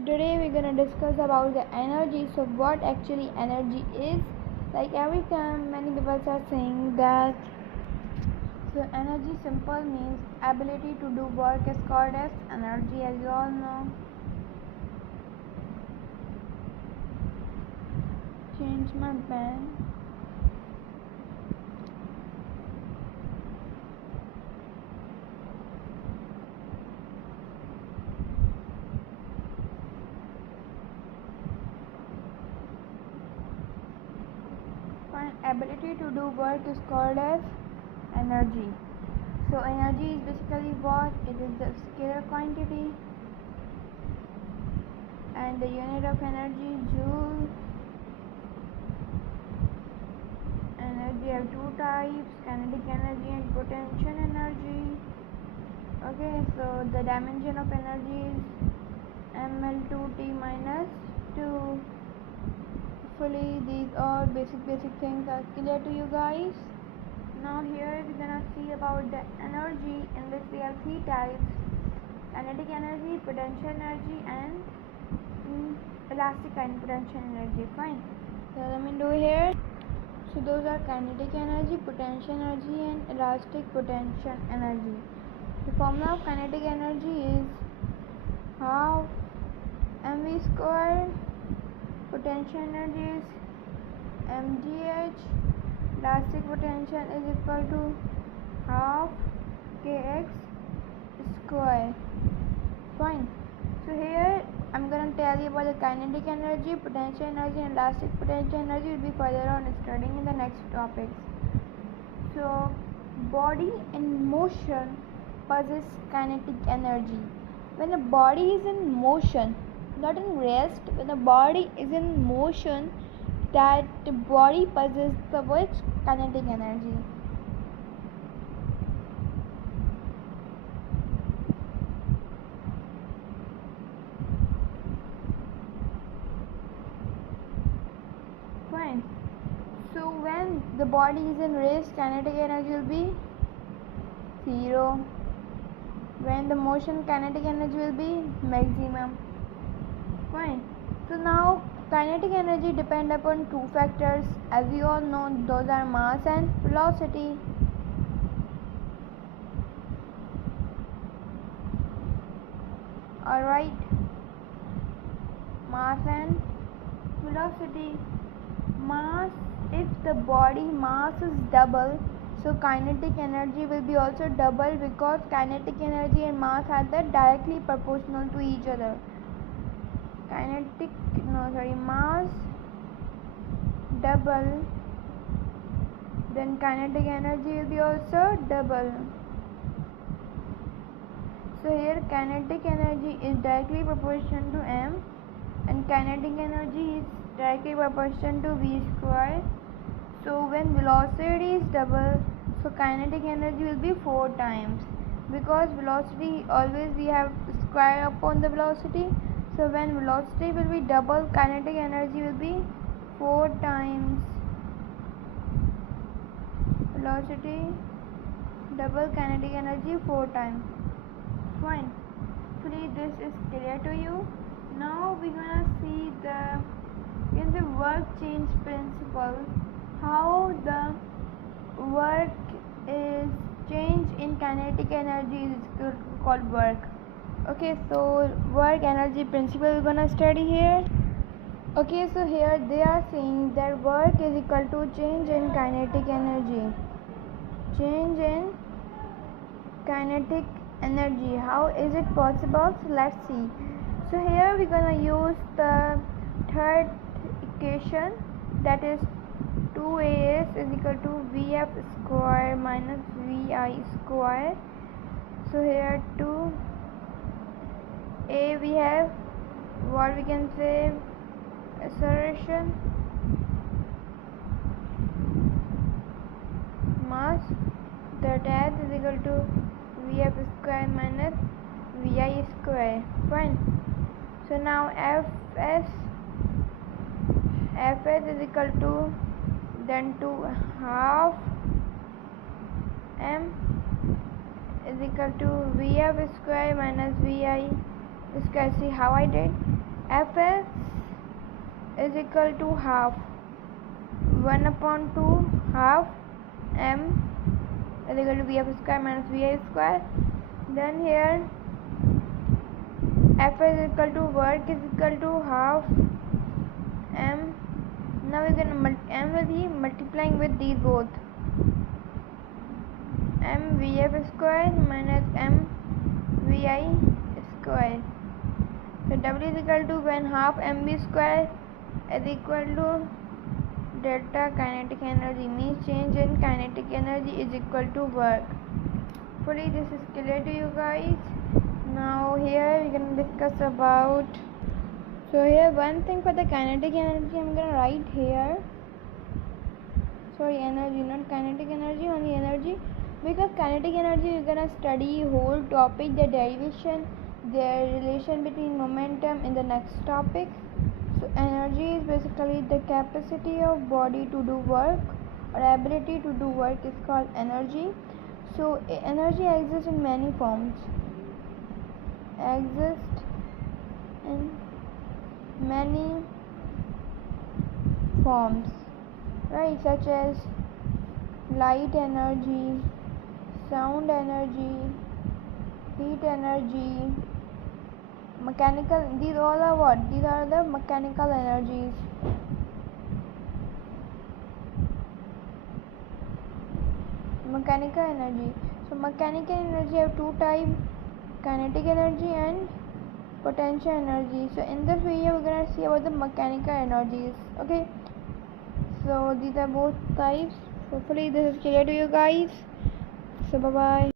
So today we're gonna discuss about the energy. So what actually energy is? Like every time many people are saying that so energy simple means ability to do work is called as energy, as you all know. Change my pen. Fine. Ability to do work is called as energy. So energy is basically what? It is the scalar quantity and the unit of energy joule. Energy have two types, kinetic energy and potential energy. Okay, so the dimension of energy is ml2t minus 2. Hopefully these all basic things are clear to you guys. Now here we're gonna see about the energy, in which we have three types: kinetic energy, potential energy and elastic and potential energy. Fine, so let me do here. So those are kinetic energy, potential energy and elastic potential energy. The formula of kinetic energy is half mv square. Potential energy is mgh. Elastic potential is equal to half kx square. Fine. So here I'm gonna tell you about the kinetic energy, potential energy and elastic potential energy. Will be further on studying in the next topics. So body in motion possesses kinetic energy. When the body is in motion, not in rest, when the body is in motion, that the body possesses the which kinetic energy. Fine. So when the body is in rest, kinetic energy will be 0. When the motion, kinetic energy will be maximum. Fine. So now kinetic energy depend upon two factors, as we all know. Those are mass and velocity. Alright, mass and velocity. Mass, if the body mass is double, so kinetic energy will be also double, because kinetic energy and mass are directly proportional to each other. Mass double, then kinetic energy will be also double. So here kinetic energy is directly proportional to m and kinetic energy is directly proportional to v square. So when velocity is double, so kinetic energy will be 4 times, because velocity always we have square upon the velocity. So when velocity will be double, kinetic energy will be 4 times velocity, double kinetic energy 4 times. Fine. Hopefully this is clear to you. Now we're gonna see in the work change principle, how the work is changed in kinetic energy is called work. Okay, so work energy principle we're gonna study here. Okay, so here they are saying that work is equal to change in kinetic energy. Change in kinetic energy. How is it possible? So let's see. So here we're gonna use the third equation, that is 2as is equal to vf square minus vi square. So here 2a we have what we can say acceleration, mass, that is equal to vf square minus vi square. Fine. So now fs is equal to then 2 half m is equal to vf square minus vi Just guys see how I did. Fs is equal to half 1/2 half m is equal to Vf square minus Vi square. Then here F is equal to work is equal to half m. Now we can m will be multiplying with these both, m Vf square minus m Vi square. So W is equal to when half mv square is equal to delta kinetic energy, means change in kinetic energy is equal to work. Hopefully this is clear to you guys. Now here we're going to discuss about, so here one thing for the kinetic energy I'm going to write here, sorry energy, not kinetic energy, only energy, because kinetic energy we're going to study whole topic, the derivation, the relation between momentum in the next topic. So energy is basically the capacity of body to do work or ability to do work is called energy. So energy exists in many forms, right, such as light energy, sound energy, heat energy, mechanical. These all are what? These are the mechanical energies. Mechanical energy. So mechanical energy have two types, kinetic energy and potential energy. So in this video we're gonna see about the mechanical energies. Okay, so these are both types. Hopefully this is clear to you guys. So bye bye.